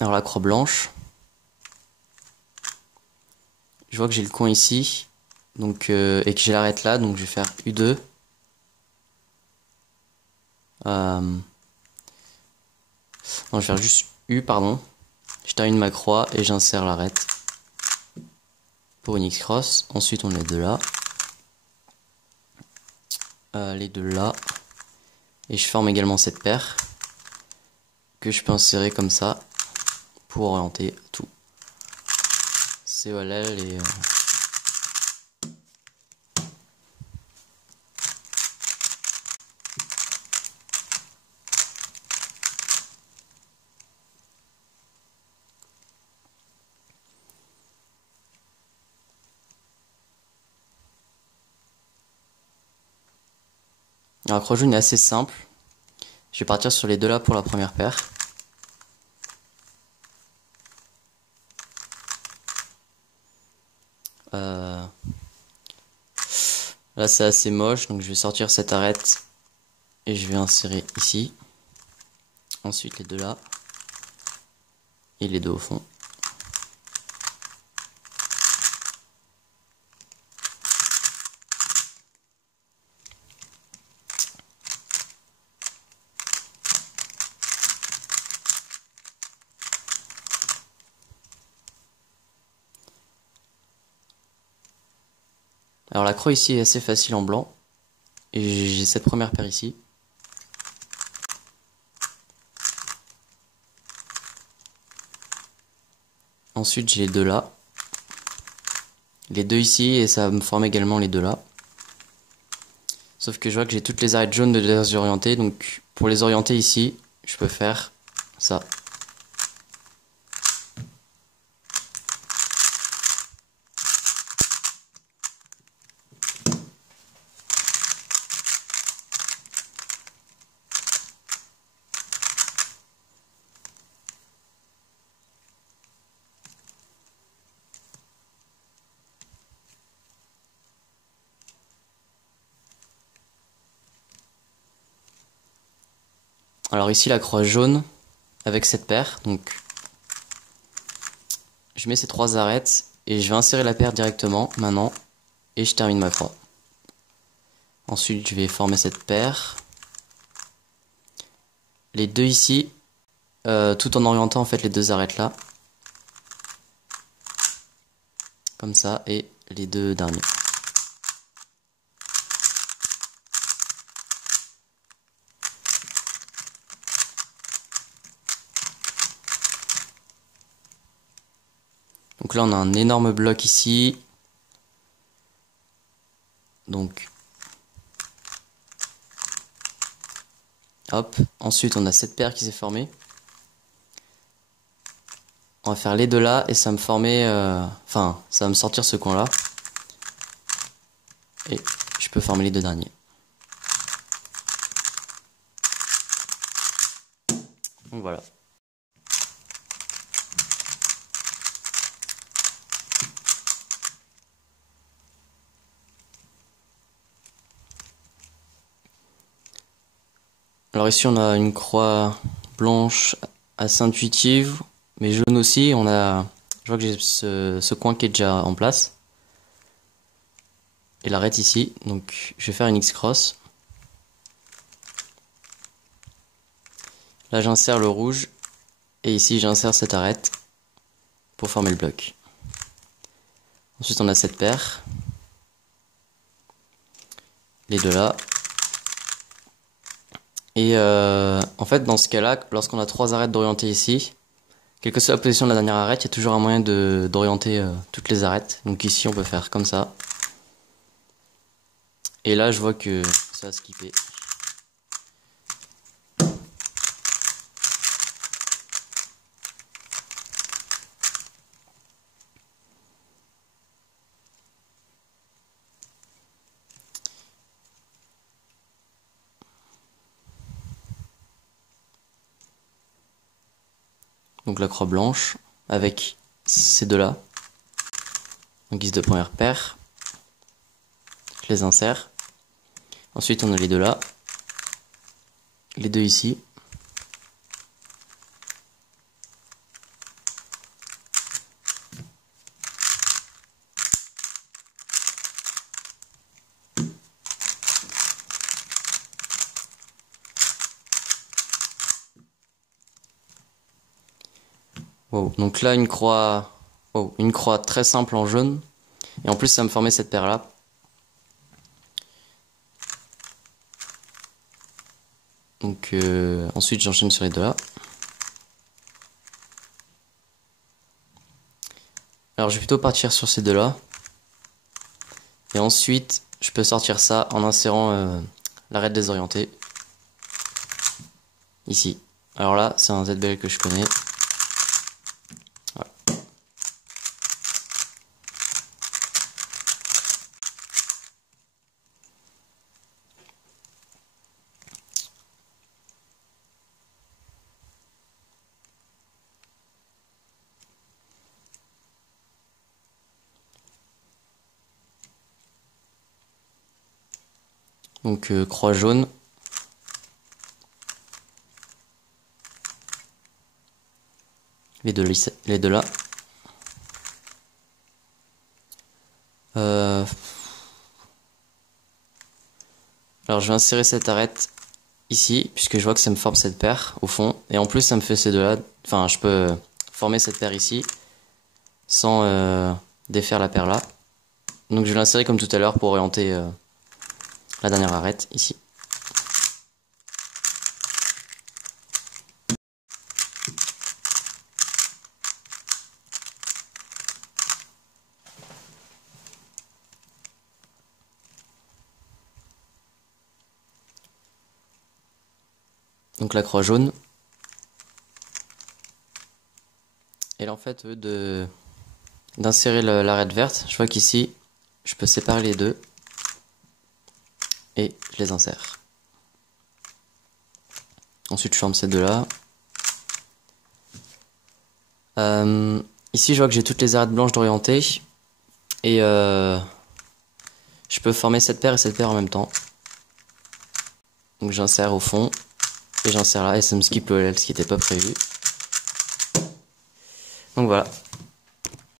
Alors la croix blanche, je vois que j'ai le coin ici, donc et que j'ai l'arête là, donc je vais faire U2. Non, je vais faire juste U, pardon. Je termine ma croix et j'insère l'arête pour une X-cross. Ensuite on les deux là. Les deux là. Et je forme également cette paire que je peux insérer comme ça pour orienter tout. COLL et... Alors, la croix jaune est assez simple. Je vais partir sur les deux là pour la première paire. Là c'est assez moche, donc je vais sortir cette arête et je vais insérer ici. Ensuite les deux là et les deux au fond. Alors la croix ici est assez facile en blanc. Et j'ai cette première paire ici. Ensuite j'ai les deux là. Les deux ici et ça me forme également les deux là. Sauf que je vois que j'ai toutes les arêtes jaunes de désorienter. Donc pour les orienter ici, je peux faire ça. Alors ici la croix jaune avec cette paire, donc je mets ces trois arêtes et je vais insérer la paire directement maintenant et je termine ma croix. Ensuite je vais former cette paire, les deux ici, tout en orientant en fait les deux arêtes là, comme ça, et les deux derniers. Donc là on a un énorme bloc ici. Donc hop, ensuite on a cette paire qui s'est formée. On va faire les deux là et ça va me former, enfin ça va me sortir ce coin là. Et je peux former les deux derniers. Donc voilà. Alors ici on a une croix blanche assez intuitive, mais jaune aussi. Je vois que j'ai ce coin qui est déjà en place. Et l'arête ici, donc je vais faire une X-cross. Là j'insère le rouge, et ici j'insère cette arête pour former le bloc. Ensuite on a cette paire. Les deux là. Et en fait dans ce cas-là, lorsqu'on a trois arêtes d'orienter ici, quelle que soit la position de la dernière arête, il y a toujours un moyen d'orienter toutes les arêtes. Donc ici on peut faire comme ça. Et là je vois que ça va skipper. Donc la croix blanche avec ces deux là en guise de première paire. Je les insère. Ensuite on a les deux là. Les deux ici. Wow. Donc là, une croix, wow. Une croix très simple en jaune. Et en plus, ça me formait cette paire-là. Donc ensuite, j'enchaîne sur les deux là. Alors, je vais plutôt partir sur ces deux là. Et ensuite, je peux sortir ça en insérant l'arête désorientée. Ici. Alors là, c'est un ZBL que je connais. Voilà. Donc croix jaune. Les deux là. Alors je vais insérer cette arête ici, puisque je vois que ça me forme cette paire au fond. Et en plus ça me fait ces deux là. Enfin je peux former cette paire ici, sans défaire la paire là. Donc je vais l'insérer comme tout à l'heure pour orienter la dernière arête ici. Donc la croix jaune. Et là en fait d'insérer l'arête verte, je vois qu'ici je peux séparer les deux et je les insère. Ensuite je forme ces deux là. Ici je vois que j'ai toutes les arêtes blanches d'orienter et je peux former cette paire et cette paire en même temps. Donc j'insère au fond et j'insère là et ça me skip le L, ce qui n'était pas prévu. Donc voilà.